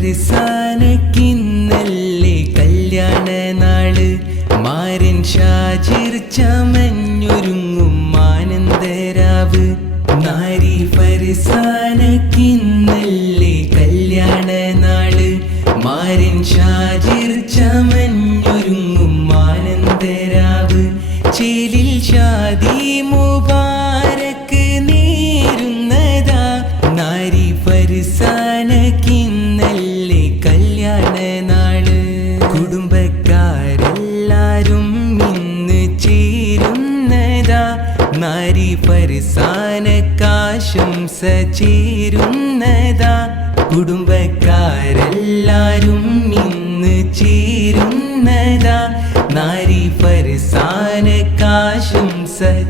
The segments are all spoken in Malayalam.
ഫർസാനക്കിന്നല്ലേ കല്യാണ നാൾ മാരൻ ഷാജിർ ചമഞ്ഞൊരുങ്ങും ആനന്ദരാവ്. നാരി ഫർസാനക്കിന്നല്ലേ കല്യാണ നാൾ മാരൻ ഷാജിർ ചമഞ്ഞൊരുങ്ങും ആനന്ദരാവ്. ചേലിൽ ഷാദി മുബാരക്ക് ഫർസാനക്കാശംസ ചേരുന്നതാ കുടുംബക്കാരെല്ലാരും ഇന്ന് ചേരുന്നതാ. നാരി ഫർസാനക്കാശംസ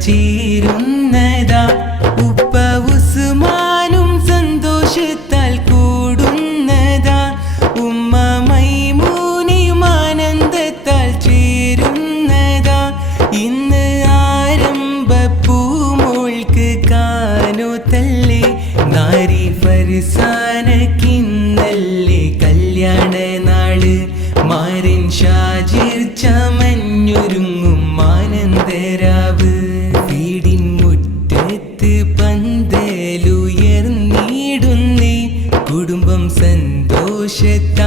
ചേരുന്നതാ ഫർസാനക്കിന്നല്ലേ കല്യാണ നാൾ. മാറിൻ ഷാജിർ ചമഞ്ഞൊരുങ്ങും ആനന്ദരാവ് വീടിൻ മുറ്റത്ത് പന്തലുയർന്നിടുന്നേ. കുടുംബം സന്തോഷത്താൽ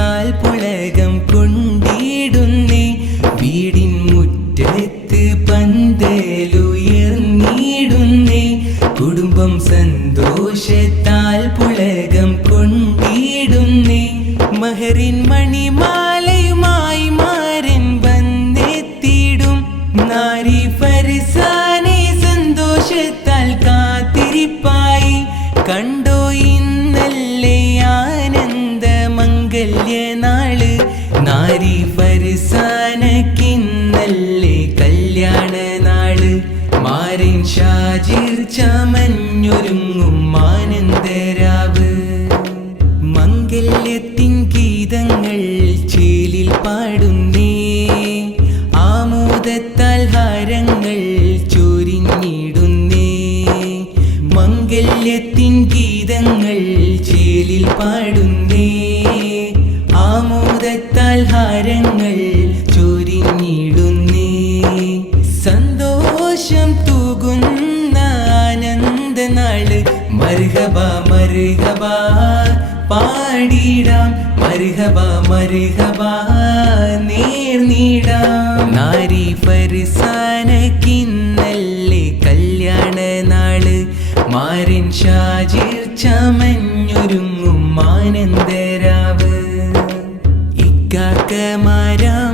സന്തോഷത്താൽ പുളകം കൊണ്ടിടുന്നേ മഹറിൻ മണിമാലയുമായി മാരൻ വന്നെത്തിടും. നാരി ഫരിസാനെ സന്തോഷത്താൽ കാത്തിരിപ്പായി. കണ്ടോ ഇന്നല്ലേ ആനന്ദ മംഗല്യ നാൾ. നാരി ഫരിസാനക്കിന്നല്ലേ കല്യാണ നാൾ മാറിൻ ഷാജിർ ചമഞ്ഞൊരുങ്ങും ആനന്ദരാവ് മംഗല്യത്തിൻ ഗീതങ്ങൾ ചേലിൽ പാടുന്നേ. ആമോദത്താൽ ഹാരങ്ങൾ ചൊരിഞ്ഞിടുന്നേ. മംഗല്യത്തിൻ ഗീതങ്ങൾ ചേലിൽ പാടുന്നേ. ആമോദത്താൽ ഹാരങ്ങൾ മരുഹബ മർഹബ പാടിടാം. മരുഹബ മരുഹബ നേർന്നിടാം നാരി ഫർസാനക്കിന്നല്ലേ കല്യാണ നാൾ. മാരൻ ഷാജിർ ചമഞ്ഞൊരുങ്ങും ആനന്ദരാവ്. ഇക്കാക്കമാരാ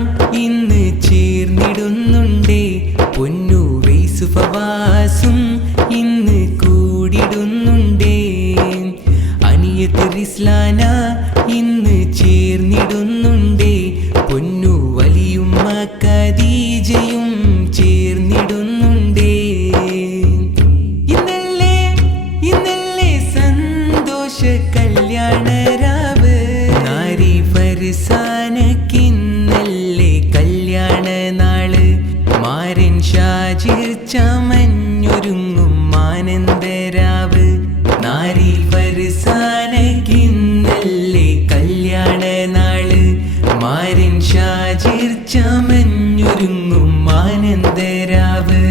ഇസ്ലാന ഇന്ന് ചേർന്നിടുന്നുണ്ട്. പൊന്നു വലിയുമ്മ കദീജയും ചേർന്നിടുന്നുണ്ട്. ഇന്നല്ലേ ഇന്നല്ലേ സന്തോഷക്ക നിറഞ്ഞൊരുങ്ങും മാനന്തരാവ്.